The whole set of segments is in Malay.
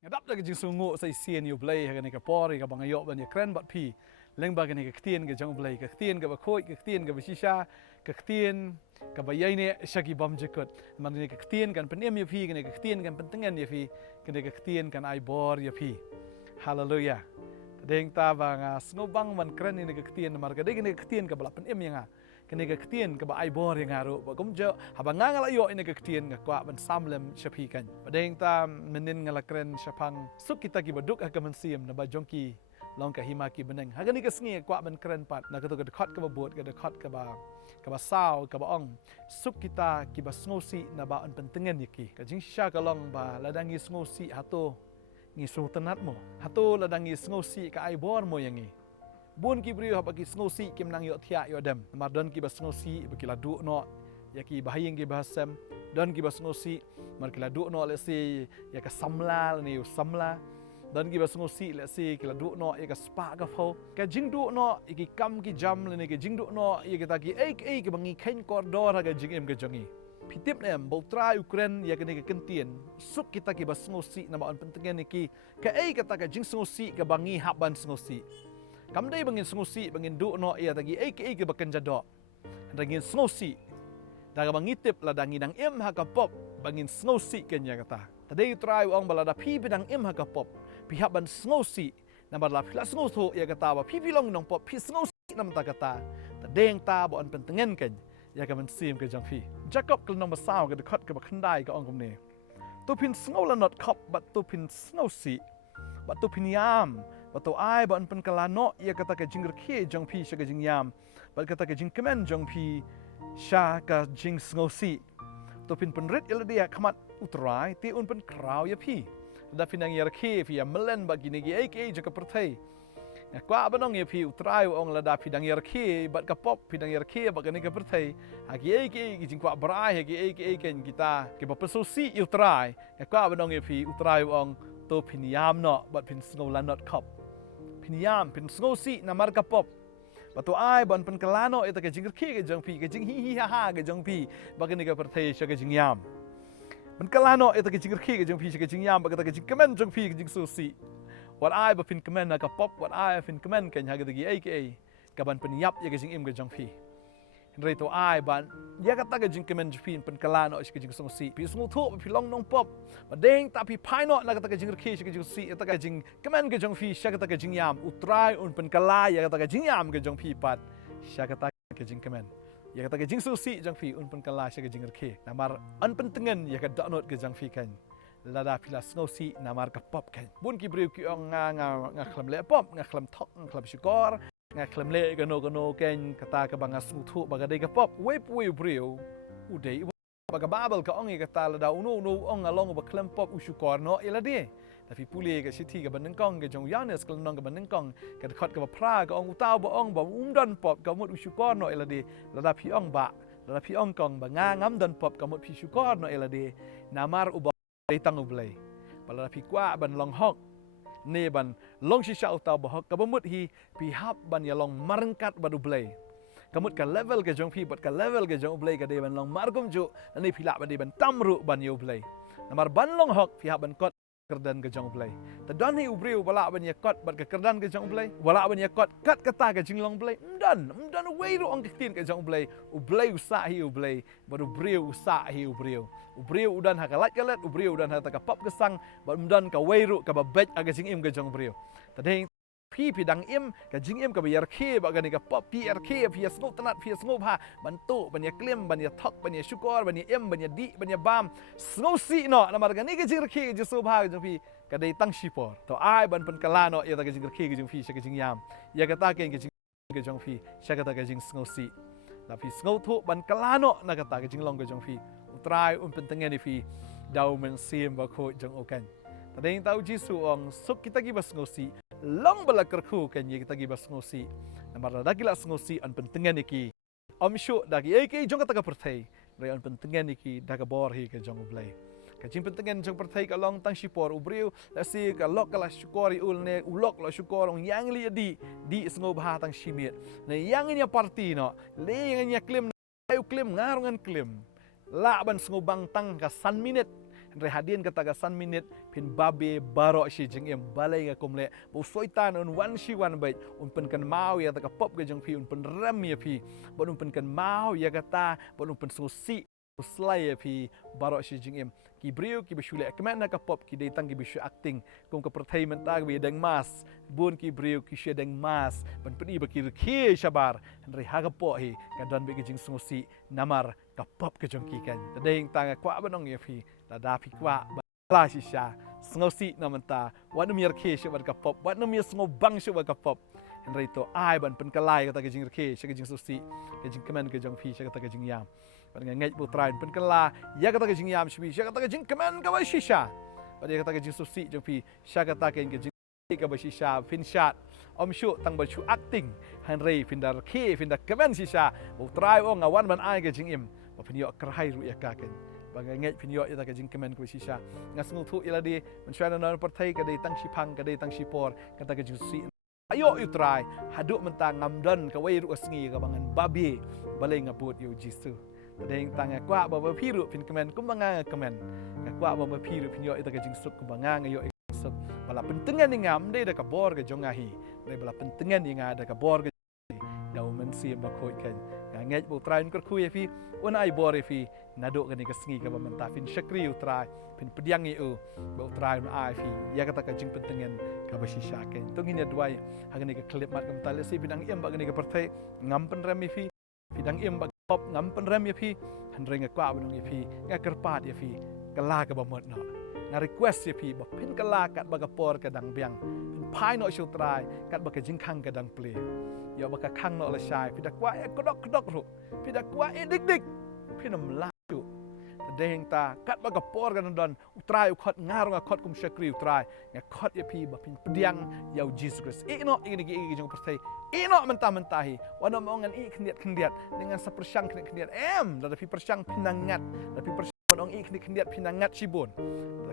Ngadap lagi jing sungu sai sien yu blai ha ni ka pori ka bangayok ban ya kren bat pi leng ba ni ka ktien ka jang blai ka ktien ka ba khoi ka ktien ka ba shisha ka ktien ka ba yai ne shaki bam jekot man ni ka ktien kan penem yu pi ka ni ka ktien kan pentengen yu pi ka ni ka ktien kan ai bor yu pi haleluya deng ta ba nga snobang man kren ni ka ktien mar ka deng ni ka ktien ka ba penem yang kene ka ktien ka ba ai bor yang aro ba kum jo haba nga ngala yo ine ka ktien ka kwa ban samlem shapi kan badeng ta menin ngala kren shapang suk kita ki baduk ka mansim na ba jongki long ka hima ki beneng ha ni ka sngi kwa ban kren pat na ka to ka khot ka ba bot ka khot ka ba sao ka ba ong suk kita ki ba sngewsih na ba an pentengen yaki ka jing sha ka long ba ladangi sngewsih hato ngi sultanat mo hato ladangi sngewsih ka ai bor mo yangi bun ki brio bagi sngewsih kim nang yo thia yo dem mar don ki ba sngewsih bagi la du no ya ki bahayeng ki bahasam don ki ba sngewsih mar ki la du no le si ya ka samla ni samla don ki ba sngewsih le si ki la du no ya ka spa ka pho ka jing du no ki kam ki jam le ni ki jing du no ya ka ki ei ki bangi khen kordor ha ka jing em ka jongi pitip nem bau tra Ukraine ya ka ni ka kentien suk kita ki ba sngewsih na ba an pentengen ni ki ka ei kata ka jing sngewsih ka bangi haban sngewsih kamdai bangin sngewsih bangin du no ia tagi ei ke bakan jadok dangin sngewsih daga bangitip la dangi dang em ha ka pop bangin sngewsih kenya kata tadai try ong balada pi bidang em ha ka pop pihak ban sngewsih na balada pila sngewsih ia kata ba pi long nong pop pi sngewsih nam ta kata tadeng ta bo an pentengen ken ya ka man sim ke jang pi jacob kal nong basau ke dekat ke bakhandai ka ong kom ne tu pin sngow la not kop but tu pin sngewsih but tu pin yam Bato ai ban pen kalano ia kata ka jing rkhe jong pi sha ka jing yam bat kata ka jing kemen jong pi sha ka jing sngewsih to pin penrit ila dia khamat utrai ti un pen kraw ya pi da pinang ya rkhe pi ya melen bagi ni gi ek je ka perthai ya kwa banong ya pi utrai ong la da pidang ya rkhe bat ka pop pidang ya rkhe ba ka ni ka perthai agi ek gi jing kwa brai agi ek ken kita ke ba pesosi utrai ya kwa banong ya pi utrai ong to pin yam no bat pin sngow la not kop yam pin sngewsih na mar ka pop batu ai ban pen kalano eta ka jing rkhe ka jong pi ka jing hi ha ka jong pi bagani ka perthai sha ka jing yam pen kalano eta ka jing rkhe ka jong pi sha ka jing yam bagata ka jing kemen jong pi ka jing sngewsih wat ai ba pin kemen na ka pop wat ai pin kemen kan ha ga gi ai ka ban pen yap ya ka jing im ka jong pi rei to ai ban ya kata ka jing kemen jpin pen kalano ka jing sngewsih pi sngu tho pi long nong pop badeng ta pi paino na kata ka jing rkhe ka jing si ta ka jing kemen ka jong pi sha kata ka jing yam utrai un pen kala ya kata ka jing yam ka jong pi pat sha kata ka jing kemen ya kata ka jing sngewsih jong pi un pen kala sha ka jing rkhe na mar an pentengen ya ka donot ka jong pi kan lada pila sngewsih na mar ka pop kan bun ki briu ki ong nga khlam le pop nga khlam thok nga khlam shikor nga khlam le gano ken kata ka banga snguthu baga dei ka pop we briu udei baga babel ka ong kata lada unu ong along ba khlam pop ushukor no ila de tapi puli ka sithi ka baneng kong ka jong yanes ka nong ka baneng kong ka khot ka pra ka ong utaw ba ong ba don pop ka mut ushukor no ila de lada pi ong ba lada pi ong kong ba nga ngam don pop ka mut pi shukor no ila de namar uba tang ublei balada pi kwa ban long hok ne ban long shisha utaw bahok ka bamut hi pi hap ban ya long marengkat badu blai kamut ka level ke jong pi bat ka level ke jong blai ka de ban long margum ju ani phila ban de ban tamru ban yo blai namar ban long hok pi hap ban kot kerdan ke jong blai ta don hi ubriu bala ban ya kot bat ka kerdan ke jong blai bala ban ya kot kat kata ke jing long blai mdan wei ro ong tin ke jong blai ublai usa hi ublai badu briu usa hi ubriu udan ha kalat kalat ubriu udan ha ta ka pop kesang ba umdan ka weiru ka ba bet aga jing im ka jong briu tadeng pi dang im ka jing im ka ba yar khe ba ga ni ka pop pi yar khe pi snop tanat pi snop ha bantu ban ya klem ban ya thok ban ya shukor ban ya em ban ya di ban ya bam sngewsih no na mar ga ni ka jing khe je so bha jong pi ka dei tang shipor to ai ban pen kalano ya ta ka jing khe ka jong pi sha ka jing yam ya ka ta ken ka jing ka jong pi sha ka ta ka jing sngewsih la pi sngow thu ban kalano na ka ta ka jing long ka jong pi try un pentengen fi dau men sim ba kho jong okan tadeng tau jisu ong suk kita gi bas sngewsih long bala kerkhu kan ye kita gi bas sngewsih namar da gila sngewsih an pentengen iki om shu da gi ek jong kata ka perthai re an pentengen iki da ka bor hi ka jong blai ka jing pentengen jong perthai ka long tang shipor ubriu la si ka lok kala shukori ul ne ulok la shukor ong yang li di sngow ba tang shimit ne yang nya parti no le yang nya klim ayu klim ngarungan klim la ban sngow bang tang ka san minute Henry hadin kata ka san minute pin babe barok si jeng em balai ka kumle bu soitan un wan si wan bait un pen kan mau ya ta ka pop ka jeng pi un pen ram ya pi bon un pen kan mau ya kata bon un pen susi slay ya pi barok si jeng em ki brio ki besule kemen na ka pop ki datang ki bisu acting kum ka pertai mentag bi deng mas bun ki brio ki she deng mas ban peni ba ki ke shabar henry ha ka po hi ka don bi ki jing susi namar ka pop ka jong ki kan deng tang kwa banong ya pi da da pi kwa la si sha sngewsih namanta wan mir ke she ban ka pop wan mir sngo bang she ban ka pop henry to ai ban pen kalai ka ta ki jing ke she ka jing susi ka jing kemen ka jong pi she ka ta ka jing yam ban ngai bu train pen kala ya kata ke jing yam shbi ya kata ke jing kemen ka ba shisha ban ya kata ke jing susi jong pi sha kata ke jing ka ba shisha fin shat om shu tang ba shu acting henry fin dar ke fin da kemen shisha bu trai o ngawan ban ai ke jing im ba fin yo krai ru ya ka ken ban ngai fin yo ya ta ke jing kemen ka shisha ngasngu thu ila di man shana non partai ka dei tang shipang ka dei tang shipor kata ke jing susi ayo you try haduk mentang ngamdon ka wei ru asngi ka bangan babi balai ngabut yo jisu deng tang kwa ba piru pin kemen kumbanga kemen kwa ba piru pin yo ita ka jing sup kumbanga yo sup bala pentengan ngam de da ka bor ka jongahi de bala pentengan nga da ka bor ka da men si ba khoi kan ngai bo train kur khu fi un ai bor fi nado ka ni ka sngi ka ba menta fin shakri u trai pin pediang u bo trai un ai fi ya ka ta ka jing pentengan ka ba shisha ken tungin ya duai hagani ka klip mat kam tal si bidang em ba ni ka pertai ngam pen rem fi bidang em ba pop ngam pen rem ya pi han ring kwa bunung ya pi nga kerpat ya pi kala ka ba mot no nga request ya pi ba pin kala kat ba ka por ka dang biang pin pai no shu trai kat ba ka jing khang ka dang ple yo ba ka khang no la shai pi da kwa e kodok ru pi da kwa e dik dik pi nam la chu deng ta kat ba ka por ka don utrai khot ngar nga khot kum shakri utrai nga khot ya pi ba pin pediang yau jesus christ e no ingin gi jong pertai ino mentah-mentahi wana mongan i kendiat dengan sepersang kendiat tapi persang pinangat tapi persang ong i kendiat pinangat sibun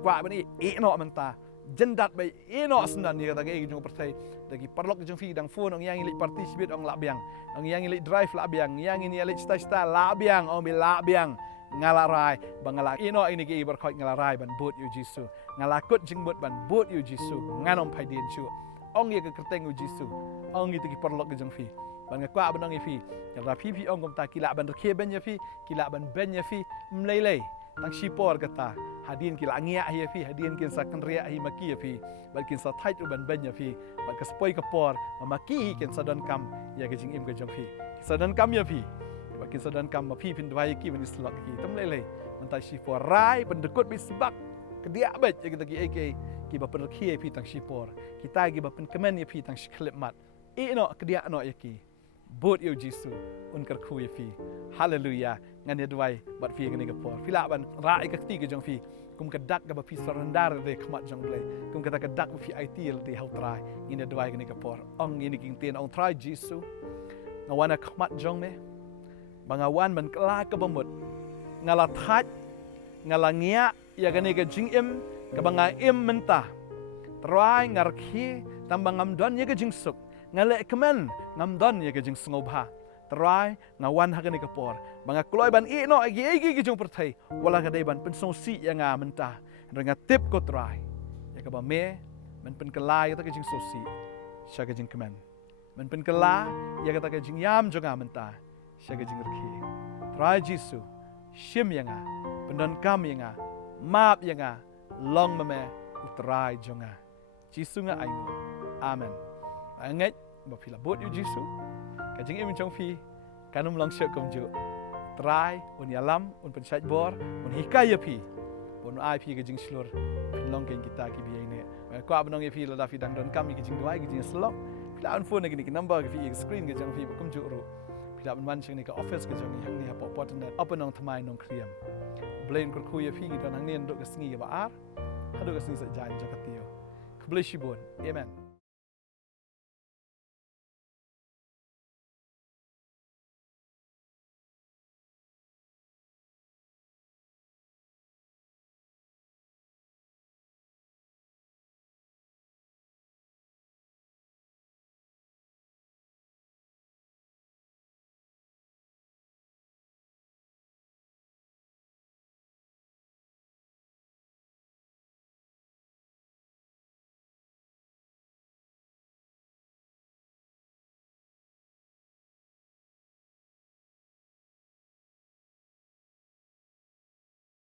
kwa bani ino mentah jendat bai ino senan ni kata ge jong pertai dagi parlok jong fi dang phone ong yang ilik participate ong labiang ong yang ilik drive labiang yang ini ilik sta labiang ong bil labiang ngalarai bangala ino ini ge berkhot ngalarai ban but you jisu ngalakut jingbut ban but you jisu nganom phaidin chu ong ye ke kerteng u jisu ong itu ki perlok ke jong fi ban kwa banang fi ya fi ong kom ta kila ban rke ben ya fi kila ban ben ya fi mlele tang sipor kata hadin kila ngia ya fi hadin kin sa kan ria hi maki ya fi ban kin sa thait u ban ben ya fi ban ka spoi ka por maki kin sa don kam ya ke jing im ke jong fi sa don kam ya fi ban kin sa don kam ma fi pin dwai ki ban slok ki tam lele man ta sipor rai ban dekut bi sebak kedia bet ya kita ki ak ki ba pen rke fi tang sipor kita gi ba pen kemen ya fi tang klip mat ino kedia no yaki bot yo jisu un kar khu fi hallelujah ngan ya duai bat fi ngani kapor fila ban ra ik ti ge jong fi kum ka dak ga ba fi surrender de khmat jong ble kum ka ta dak fi it de how try in ya duai ngani kapor ong ini king tin ong try jisu ngawana khmat jong me bangawan ban kla ka bamut ngala that ngala ngia ya gani ga jing em ka banga em mentah try ngarki tambang ngamdon ye ga jing suk ngale kemen ngamdon ye ga jing sngoba try ngawan hagani kapor banga kloi ban i no agi jong pertai wala ga dai ban pen song si ya nga mentah renga tip ko try ya ka ba me men pen kelai ta ga jing so si sha ga jing kemen men pen kela ya ga ta ga jing yam jonga mentah sha ga jing rki try jisu shim ya nga pendon kam ya nga map ya nga long me utrai jonga jisu nga aino amen anget ba phila bot yu jisu ka jing im chong phi kanum long shek kom ju trai un yalam un pen sait bor un hikaya phi bon ai phi ka jing slur long ken kita ki bi ne ko abnong phi la da phi dang don kam ki jing duai ki jing slok phila un phone ki number ki screen ki jong phi kom ju ru phila un man ching ni ka office ki jong hang ni ha potternet up Nongthymmai Nongkhryiem blain kur khu ye phi ki don hang ni ndok ka sngi ba ar hadu ka sngi sa jan jakatio bless you bon amen